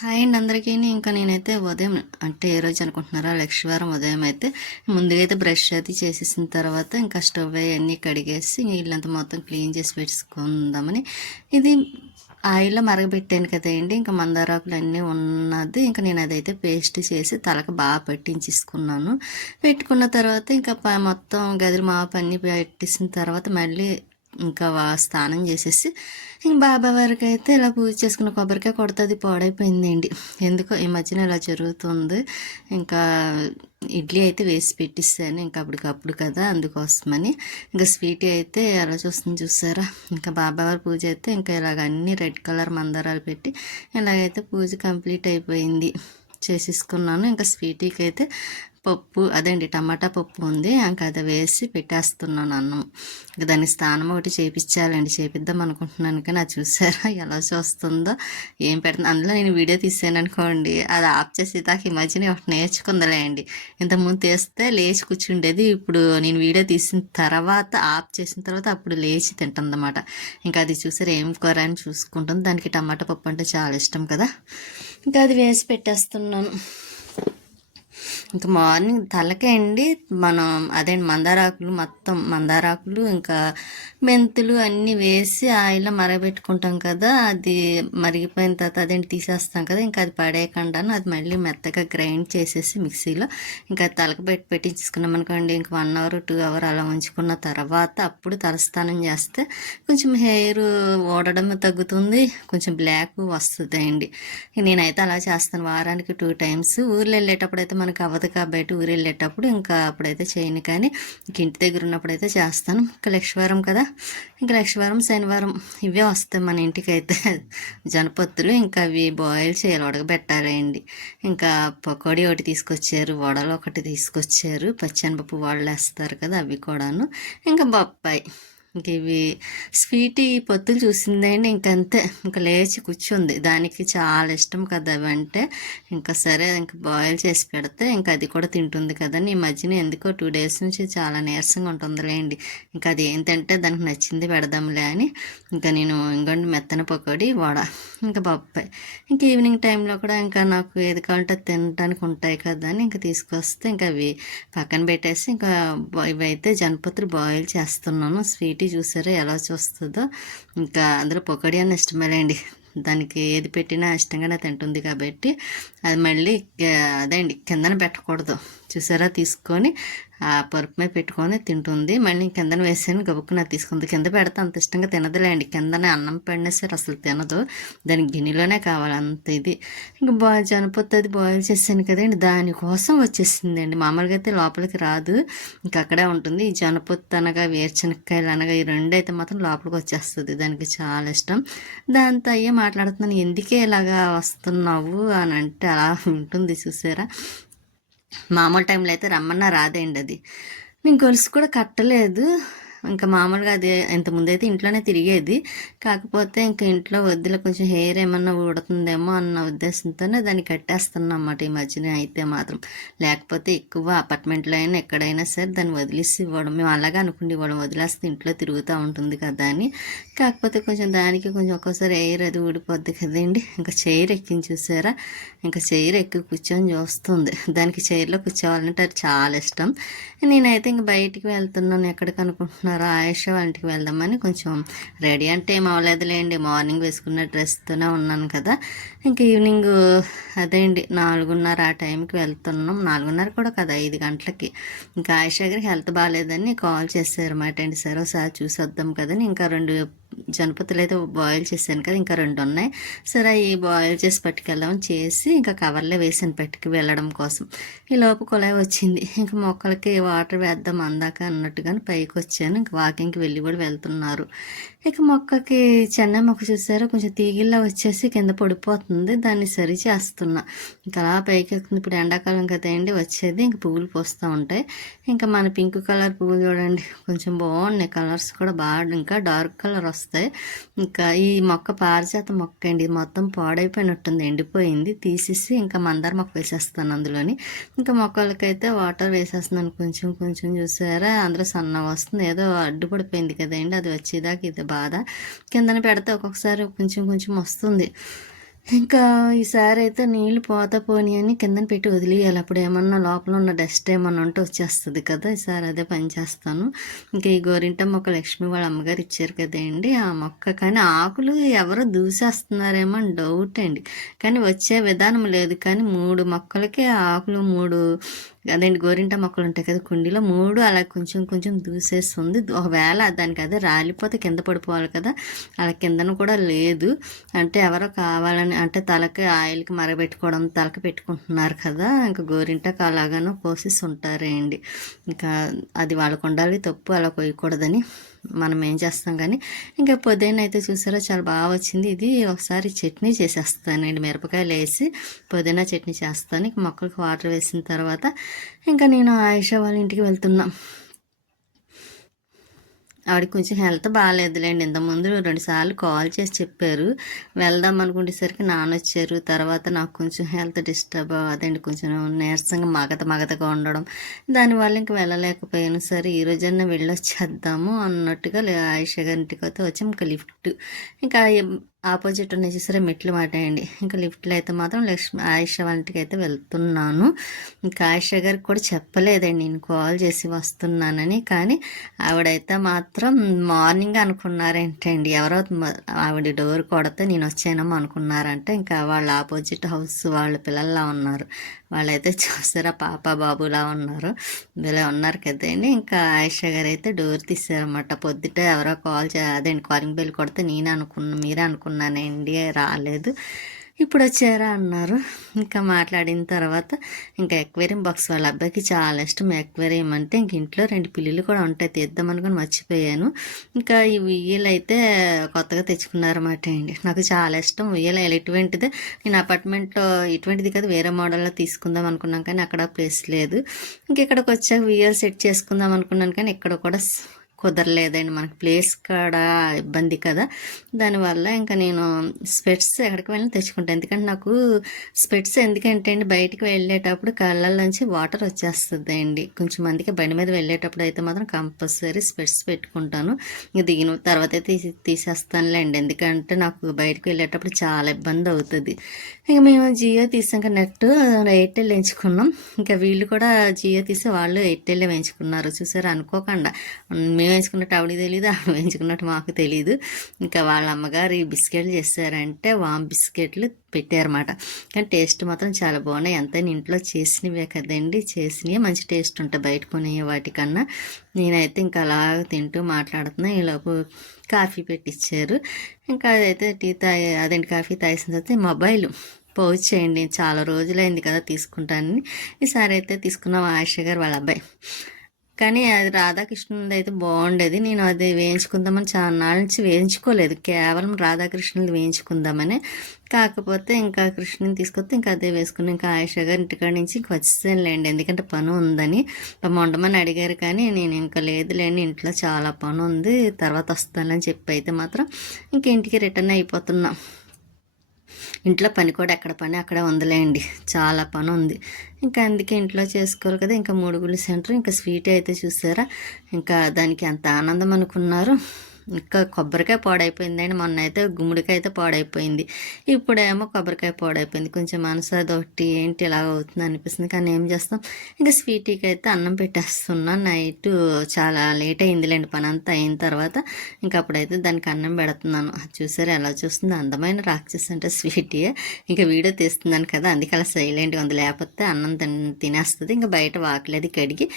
Hi అండి అందరికీ. ఇంకా నేనైతే ఉదయం అంటే ఏ రోజు అనుకుంటున్నారా, లక్షవారం ఉదయం అయితే ముందుగా అయితే బ్రష్ అది చేసేసిన తర్వాత ఇంకా స్టవ్ అన్నీ కడిగేసి ఇల్లంతా మొత్తం క్లీన్ చేసి పెట్టుకుందామని ఇది ఆయిల్లో మరగబెట్టాను కదండి. ఇంకా మందారాకులు అన్నీ ఉన్నది. ఇంకా నేను అదైతే పేస్ట్ చేసి తలకు బాగా పెట్టించేసుకున్నాను. పెట్టుకున్న తర్వాత ఇంకా మొత్తం గదిలో మాపు అన్నీ పెట్టేసిన తర్వాత మళ్ళీ ఇంకా స్నానం చేసేసి ఇంక బాబా వారికి అయితే ఇలా పూజ చేసుకున్న కొబ్బరికాయ కొడుతుంది పాడైపోయిందండి. ఎందుకో ఈ మధ్యన ఇలా జరుగుతుంది. ఇంకా ఇడ్లీ అయితే వేసి పెట్టిస్తాను ఇంకా అప్పటికప్పుడు కదా, అందుకోసమని. ఇంకా స్వీట్ అయితే ఎలా చూస్తుంది చూసారా. ఇంకా బాబావారి పూజ అయితే ఇంకా ఇలాగ అన్ని రెడ్ కలర్ మందారాలు పెట్టి ఇలాగైతే పూజ కంప్లీట్ అయిపోయింది, చేసేసుకున్నాను. ఇంకా స్వీటీకి అయితే పప్పు అదేండి టమాటా పప్పు ఉంది, ఇంకా అది వేసి పెట్టేస్తున్నాను అన్నం. ఇంకా దాన్ని స్నానం ఒకటి చేయించాలండి, చేపిద్దాం అనుకుంటున్నాను. కానీ అది చూసారా ఎలా చూస్తుందో, ఏం పెడుతుంది. అందులో నేను వీడియో తీసాను అనుకోండి, అది ఆఫ్ చేసి దాకా ఈ మధ్యన ఒకటి నేర్చుకుందలే అండి. ఇంతకుముందు తీస్తే లేచి కూర్చుండేది, ఇప్పుడు నేను వీడియో తీసిన తర్వాత ఆఫ్ చేసిన తర్వాత అప్పుడు లేచి తింటుందన్నమాట. ఇంకా అది చూసారు ఏం కూర అని చూసుకుంటుంది. దానికి టమాటా పప్పు అంటే చాలా ఇష్టం కదా, ఇంకా అది వేసి పెట్టేస్తున్నాను. ఇంకా మార్నింగ్ తలకే అండి మనం అదేంటి మందారాకులు ఇంకా మెంతులు అన్నీ వేసి ఆయిల్లో మరగబెట్టుకుంటాం కదా, అది మరిగిపోయిన తర్వాత అదేంటి తీసేస్తాం కదా, ఇంకా అది పడేయకుండాను అది మళ్ళీ మెత్తగా గ్రైండ్ చేసేసి మిక్సీలో ఇంకా తలకు పెట్టించుకున్నాం అనుకోండి. ఇంక 1 అవర్ 2 అవర్ అలా ఉంచుకున్న తర్వాత అప్పుడు తలస్నానం చేస్తే కొంచెం హెయిర్ ఓడడం తగ్గుతుంది, కొంచెం బ్లాక్ వస్తుంది అండి. నేనైతే అలా చేస్తాను, వారానికి 2 టైమ్స్. ఊర్లో వెళ్ళేటప్పుడు అయితే మనకు అవ్వదు కాబట్టి ఊరు వెళ్ళేటప్పుడు ఇంకా అప్పుడైతే చేయను, కానీ ఇంక ఇంటి దగ్గర ఉన్నప్పుడు అయితే చేస్తాను. ఇంకా లక్షవారం కదా, ఇంకా లక్షవారం శనివారం ఇవే వస్తాయి మన ఇంటికి అయితే జనపత్తులు. ఇంకా అవి బాయిల్ చేయాలి, ఉడకబెట్టాలండి. ఇంకా పకోడీ ఒకటి తీసుకొచ్చారు, వడలు ఒకటి తీసుకొచ్చారు, పచ్చెనపప్పు వడలు వేస్తారు కదా అవి కూడాను, ఇంకా బొప్పాయి. ఇంక ఇవి స్వీట్ ఈ పొత్తులు చూసిందండి. ఇంకంతే, ఇంకా లేచి కూర్చుంది. దానికి చాలా ఇష్టం కదా అవి అంటే. ఇంకా సరే ఇంకా బాయిల్ చేసి పెడితే ఇంకా అది కూడా తింటుంది కదా. ఈ మధ్యన ఎందుకో 2 డేస్ నుంచి చాలా నీరసంగా ఉంటుందిలేండి. ఇంకా అది ఏంటంటే దానికి నచ్చింది పెడదాంలే అని ఇంకా నేను ఇంకొండి మెత్తన పకోడీ వడ ఇంకా బొప్పాయి. ఇంకా ఈవినింగ్ టైంలో కూడా ఇంకా నాకు ఏది కావాలంటే తినడానికి ఉంటాయి కదా అని ఇంకా తీసుకొస్తే ఇంకా అవి పక్కన పెట్టేసి ఇంకా ఇవైతే జనపత్రులు బాయిల్ చేస్తున్నాను. స్వీట్ చూసారా ఎలా చూస్తుందో. ఇంకా అందులో పకోడీ అని ఇష్టమేలేండి, దానికి ఏది పెట్టినా ఇష్టంగానే తింటుంది కాబట్టి. అది మళ్ళీ అదేండి కిందన పెట్టకూడదు చూసారా, తీసుకొని ఆ పరుపు మీద పెట్టుకొని తింటుంది. మళ్ళీ కిందన వేసాను గబుక్కున తీసుకుంది. కింద పెడితే అంత ఇష్టంగా తినదులేండి, కిందనే అన్నం పడినా సరే అసలు తినదు, దానికి గిన్నెలోనే కావాలి అంత ఇది. ఇంకా జనపొత్తు అది బాయిల్ చేసాను కదండి, దానికోసం వచ్చేసిందండి. మామూలుగా అయితే లోపలికి రాదు, ఇంకా అక్కడే ఉంటుంది. ఈ జనపొత్తు అనగా వేరుశనక్కాయలు అనగా ఈ రెండు అయితే మాత్రం లోపలికి వచ్చేస్తుంది, దానికి చాలా ఇష్టం. దాంతో అయ్యే మాట్లాడుతున్నాను, ఎందుకే ఇలాగా వస్తున్నావు అని అంటే అలా ఉంటుంది చూసారా. మామూలు టైంలో అయితే రమ్మన్నా రాదేండి అది. నేను గొలుసు కూడా కట్టలేదు. ఇంకా మామూలుగా అది ఇంతకుముందైతే ఇంట్లోనే తిరిగేది, కాకపోతే ఇంకా ఇంట్లో వద్దులే కొంచెం హెయిర్ ఏమన్నా ఊడుతుందేమో అన్న ఉద్దేశంతోనే దాన్ని కట్టేస్తున్నాం అన్నమాట ఈ మధ్యన అయితే మాత్రం. లేకపోతే ఎక్కువ అపార్ట్మెంట్లో అయినా ఎక్కడైనా సరే దాన్ని వదిలేసి ఇవ్వడం, మేము అలాగే అనుకుంటే ఇవ్వడం, వదిలేస్తే ఇంట్లో తిరుగుతూ ఉంటుంది కదా అని. కాకపోతే కొంచెం దానికి కొంచెం ఒక్కోసారి ఎయిర్ అది ఊడిపోద్ది కదండి. ఇంకా చైర్ ఎక్కించి చూసారా, ఇంకా చైర్ ఎక్కి కూర్చొని చూస్తుంది. దానికి చైర్లో కూర్చోవాలంటే అది చాలా ఇష్టం. నేనైతే ఇంక బయటికి వెళ్తున్నాను, ఎక్కడికి అనుకుంటున్నారో ఆయేష వాళ్ళ ఇంటికి వెళ్దామని. కొంచెం రెడీ అంటే ఏం అవ్వలేదులేండి, మార్నింగ్ వేసుకున్న డ్రెస్తోనే ఉన్నాను కదా. ఇంకా ఈవినింగ్ అదేండి 4:30 ఆ టైంకి వెళ్తున్నాం. 4:30 కూడా కదా, 5 గంటలకి. ఇంకా ఆయేష దగ్గరికి హెల్త్ బాగాలేదని కాల్ చేశారు మాట అండి. సరే ఒకసారి చూసి వద్దాం కదని ఇంకా 2 జనపతులు అయితే బాయిల్ చేశాను కదా, ఇంకా 2 ఉన్నాయి. సరే ఈ బాయిల్ చేసి పట్టుకెళ్దామని చేసి ఇంకా కవర్లో వేసాను పట్టుకు వెళ్ళడం కోసం. ఈ లోపు కుళాయి వచ్చింది, ఇంకా మొక్కలకి వాటర్ వేద్దాం అందాక అన్నట్టుగాని పైకి వచ్చాను. ఇంకా వాకింగ్కి వెళ్ళి కూడా వెళ్తున్నారు. ఇక మొక్కకి చెన్నై మొక్క చూసారా, కొంచెం తీగిల్లా వచ్చేసి కింద పడిపోతుంది, దాన్ని సరి చేస్తున్నా. ఇంకా అలా పైకి ఎక్కుతుంది. ఇప్పుడు ఎండాకాలం కదండి వచ్చేది, ఇంకా పువ్వులు పోస్తూ ఉంటాయి. ఇంకా మన పింక్ కలర్ పువ్వులు చూడండి కొంచెం బాగున్నాయి, కలర్స్ కూడా బాగా ఇంకా డార్క్ కలర్ వస్తాయి. ఇంకా ఈ మొక్క పారిజాత మొక్క అండి, మొత్తం పాడైపోయినట్టుంది, ఎండిపోయింది. తీసేసి ఇంకా మందార మొక్క వేసేస్తాను అందులోని. ఇంకా మొక్కలకైతే వాటర్ వేసేస్తున్నాను కొంచెం కొంచెం. చూసారా అందులో సన్నగా వస్తుంది, ఏదో అడ్డుపడిపోయింది కదండి, అది వచ్చేదాకా ఇది బాధ. కిందన పెడితే ఒక్కొక్కసారి కొంచెం కొంచెం వస్తుంది. ఇంకా ఈసారి అయితే నీళ్ళు పోతా పోనీ అని కిందన పెట్టి వదిలేయాలి. అప్పుడు ఏమన్నా లోపల ఉన్న డస్ట్ ఏమన్నా ఉంటే వచ్చేస్తుంది కదా. ఈసారి అదే పని చేస్తాను. ఇంకా ఈ గోరింట మొక్క లక్ష్మి వాళ్ళ అమ్మగారు ఇచ్చారు కదండి ఆ మొక్క. కానీ ఆకులు ఎవరో దూసేస్తున్నారేమో అని డౌట్ అండి. కానీ వచ్చే విధానం లేదు. కానీ 3 మొక్కలకి ఆకులు 3 అదేంటి గోరింట మొక్కలు ఉంటాయి కదా కుండీలో 3 అలా కొంచెం కొంచెం దూసేస్తుంది. ఒకవేళ దానికి అదే రాలిపోతే కింద పడిపోవాలి కదా, అలా కిందన కూడా లేదు. అంటే ఎవరో కావాలని అంటే తలకి ఆయిల్కి మరగబెట్టుకోవడం తలకి పెట్టుకుంటున్నారు కదా, ఇంకా గోరింటకు అలాగానో కోసేసి ఉంటారేంటి. ఇంకా అది వాళ్ళకు ఉండాలి, తప్పు అలా కొయ్యకూడదని మనం ఏం చేస్తాం. కానీ ఇంకా పుదీనా అయితే చూసారో చాలా బాగా వచ్చింది. ఇది ఒకసారి చట్నీ చేసేస్తానండి, మిరపకాయలు వేసి పుదీనా చట్నీ చేస్తాను. ఇంక మొక్కలకు వాటర్ వేసిన తర్వాత ఇంకా నేను ఆయిషా వాళ్ళ ఇంటికి వెళ్తున్నా. ఆవిడకి కొంచెం హెల్త్ బాగాలేదులేండి. ఇంతకుముందు 2 సార్లు కాల్ చేసి చెప్పారు. వెళ్దాం అనుకునేసరికి నాన్న వచ్చారు. తర్వాత నాకు కొంచెం హెల్త్ డిస్టర్బ్ అదండి, కొంచెం నీరసంగా మగతగా ఉండడం, దానివల్ల ఇంక వెళ్ళలేకపోయాను. సరే ఈరోజన్నా వెళ్ళొచ్చేద్దాము అన్నట్టుగా ఆయిషా గారింటికి అయితే వచ్చాం. ఇంకా లిఫ్ట్ ఇంకా ఆపోజిట్ ఉన్నాయి చూసారా మెట్లు మాట్లాడండి. ఇంకా లిఫ్ట్లో అయితే మాత్రం ఆయిషా వంటికి అయితే వెళ్తున్నాను. ఇంకా ఆయిషా గారికి కూడా చెప్పలేదండి నేను కాల్ చేసి వస్తున్నానని. కానీ ఆవిడైతే మాత్రం మార్నింగ్ అనుకున్నారేంటండి, ఎవరో ఆవిడ డోర్ కొడితే నేను వచ్చానేమో అనుకున్నారంటే. ఇంకా వాళ్ళ ఆపోజిట్ హౌస్ వాళ్ళ పిల్లల్లా ఉన్నారు. వాళ్ళైతే చూసారా పాప బాబులా ఉన్నారు, ఇలా ఉన్నారు కదండి. ఇంకా ఆయిషా గారు అయితే డోర్ తీసారన్నమాట. పొద్దుట ఎవరో అదేంటి కాలింగ్ బెల్ కొడితే మీరే అనుకున్నానండి, రాలేదు, ఇప్పుడు వచ్చారా అన్నారు. ఇంకా మాట్లాడిన తర్వాత ఇంకా ఎక్వేరియం బాక్స్ వాళ్ళ అబ్బాయికి చాలా ఇష్టం ఎక్వేరియం అంటే. ఇంక ఇంట్లో 2 పిల్లులు కూడా ఉంటాయి, తీద్దామనుకుని మర్చిపోయాను. ఇంకా ఈ ఉయ్యలు అయితే కొత్తగా తెచ్చుకున్నారన్నమాట అండి. నాకు చాలా ఇష్టం ఉయ్యల. ఇటువంటిదే నేను అపార్ట్మెంట్లో ఇటువంటిది కదా వేరే మోడల్లో తీసుకుందాం అనుకున్నాను, కానీ అక్కడ ప్లేస్ లేదు. ఇంక ఇక్కడికి వచ్చాక ఉయ్యలు సెట్ చేసుకుందాం అనుకున్నాను, కానీ ఇక్కడ కూడా కుదరలేదండి. మనకి ప్లేస్ కూడా ఇబ్బంది కదా, దానివల్ల ఇంకా నేను స్పెట్స్ ఎక్కడికి వెళ్ళి తెచ్చుకుంటాను. ఎందుకంటే నాకు స్పెట్స్ ఎందుకంటే అండి, బయటికి వెళ్ళేటప్పుడు కళ్ళల్లోంచి వాటర్ వచ్చేస్తుంది అండి. కొంచెం మందికి బండి మీద వెళ్ళేటప్పుడు అయితే మాత్రం కంపల్సరీ స్పెట్స్ పెట్టుకుంటాను. ఇంక దిగిన తర్వాత అయితే తీసేస్తానులేండి, ఎందుకంటే నాకు బయటకు వెళ్ళేటప్పుడు చాలా ఇబ్బంది అవుతుంది. ఇంకా మేము జియో తీసాక నెట్ ఎయిర్టెల్ ఎంచుకున్నాం. ఇంకా వీళ్ళు కూడా జియో తీసి వాళ్ళు ఎయిర్టెల్ వేయించుకున్నారు. చూసారు అనుకోకుండా, మేము వేయించుకున్నట్టు ఆవిడకి తెలియదు, ఆవిడ వేయించుకున్నట్టు మాకు తెలియదు. ఇంకా వాళ్ళ అమ్మగారు ఈ బిస్కెట్లు చేస్తారంటే వామ్ బిస్కెట్లు పెట్టారన్నమాట. కానీ టేస్ట్ మాత్రం చాలా బాగున్నాయి. ఎంతైనా ఇంట్లో చేసినవే కదండి, చేసినవి మంచి టేస్ట్ ఉంటాయి బయట కొనే వాటికన్నా. నేనైతే ఇంకా అలా తింటూ మాట్లాడుతున్నా, ఈలోపు కాఫీ పెట్టించారు. ఇంకా అదైతే అదేంటి కాఫీ తాగేసిన తర్వాత మొబైల్ పౌచ్ చేయండి, చాలా రోజులైంది కదా తీసుకుంటానని. ఈసారి అయితే తీసుకున్నాం ఆయిషా గారు వాళ్ళ అబ్బాయి. కానీ అది రాధాకృష్ణుది అయితే బాగుండేది. నేను అది వేయించుకుందామని చాలా నాళ్ళ నుంచి వేయించుకోలేదు, కేవలం రాధాకృష్ణుని వేయించుకుందామని. కాకపోతే ఇంకా కృష్ణుని తీసుకొస్తే ఇంకా అదే వేసుకుని ఇంకా ఆయిషా గారి ఇంటికాడ నుంచి ఇంక వచ్చేసానులేండి, ఎందుకంటే పని ఉందని. వండమని అడిగారు కానీ నేను ఇంకా లేదులేండి, ఇంట్లో చాలా పని ఉంది, తర్వాత వస్తానని చెప్పి అయితే మాత్రం ఇంక ఇంటికి రిటర్న్ అయిపోతున్నా. ఇంట్లో పని కూడా ఎక్కడ పని అక్కడే ఉందిలేండి, చాలా పని ఉంది. ఇంకా అందుకే ఇంట్లో చేసుకోవాలి కదా. ఇంకా 3 గుళ్ళు సెంటర్ ఇంకా స్వీట్ అయితే చూసారా, ఇంకా దానికి ఎంత ఆనందం అనుకున్నారు. ఇంకా కొబ్బరికాయ పాడైపోయిందండి. మొన్న అయితే గుమ్మడికాయ అయితే పాడైపోయింది, ఇప్పుడేమో కొబ్బరికాయ పాడైపోయింది. కొంచెం మనసు అదొకటి ఏంటి ఇలా అవుతుంది అనిపిస్తుంది. కానీ ఏం చేస్తాం, ఇంకా స్వీటీకి అయితే అన్నం పెట్టేస్తున్నాను. నైట్ చాలా లేట్ అయిందిలేండి పని అంతా అయిన తర్వాత. ఇంకా అప్పుడైతే దానికి అన్నం పెడుతున్నాను. చూసారు ఎలా చూస్తుంది, అందమైన రాక్షసి అంటే స్వీటీయే. ఇంకా వీడియో తీస్తున్నాను కదా, అందుకే అలా సైలెంట్గా ఉంది, లేకపోతే అన్నం తినేస్తుంది. ఇంకా బయట వాకలేదు కడిగి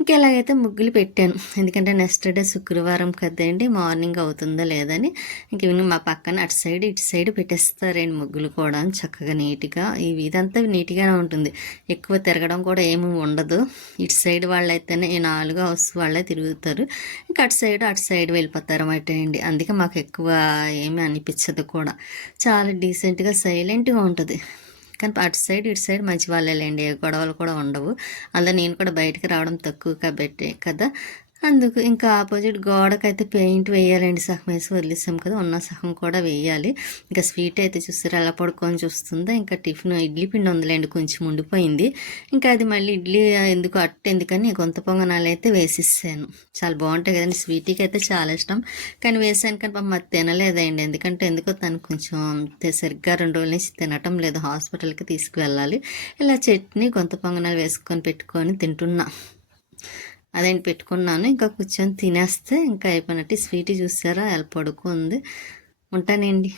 ఇంకా ఎలాగైతే ముగ్గులు పెట్టాను, ఎందుకంటే నెక్స్ట్ డే శుక్రవారం కదండి, మార్నింగ్ అవుతుందో లేదని. ఇంక ఈవినింగ్ మా పక్కన అటు సైడ్ ఇటు సైడ్ పెట్టేస్తారండి ముగ్గులు కూడా చక్కగా నీట్గా. ఇదంతా నీట్గానే ఉంటుంది, ఎక్కువ తిరగడం కూడా ఏమి ఉండదు. ఇటు సైడ్ వాళ్ళైతేనే ఈ 4 హౌస్ వాళ్ళే తిరుగుతారు, ఇంకా అటు సైడ్ వెళ్ళిపోతారు అన్నమాట అండి. అందుకే మాకు ఎక్కువ ఏమీ అనిపించదు కూడా, చాలా డీసెంట్గా సైలెంట్గా ఉంటుంది. కానీ అటు సైడ్ ఇటు సైడ్ మంచి వాళ్ళేలేండి, ఏ గొడవలు కూడా ఉండవు. అలా నేను కూడా బయటకు రావడం తక్కువ కాబట్టి కదా, అందుకు ఇంకా ఆపోజిట్ గోడకైతే పెయింట్ వేయాలండి. సగం వేసి వదిలేసాం కదా, ఉన్న సగం కూడా వేయాలి. ఇంకా స్వీట్ అయితే చూస్తారు ఎలా పడుకొని చూస్తుందో. ఇంకా టిఫిన్ ఇడ్లీ పిండి ఉందిలేండి, కొంచెం ఉండిపోయింది. ఇంకా అది మళ్ళీ ఇడ్లీ ఎందుకు అట్టు ఎందుకని గుంత పొంగనాలు అయితే వేసిస్తాను. చాలా బాగుంటాయి కదండి, స్వీట్కి అయితే చాలా ఇష్టం. కానీ వేసాను కానీ పాపం అది తినలేదండి. ఎందుకో తను కొంచెం సరిగ్గా 2 రోజుల నుంచి తినటం లేదు, హాస్పిటల్కి తీసుకువెళ్ళాలి. ఇలా చట్నీ గుంత పొంగనాలు వేసుకొని పెట్టుకొని తింటున్నా. అదేంటి పెట్టుకున్నాను, ఇంకా కూర్చొని తినేస్తే ఇంకా అయిపోయినట్టు. స్వీట్ చూసారా ఎలా పడుకుంది. ఉంటానండి.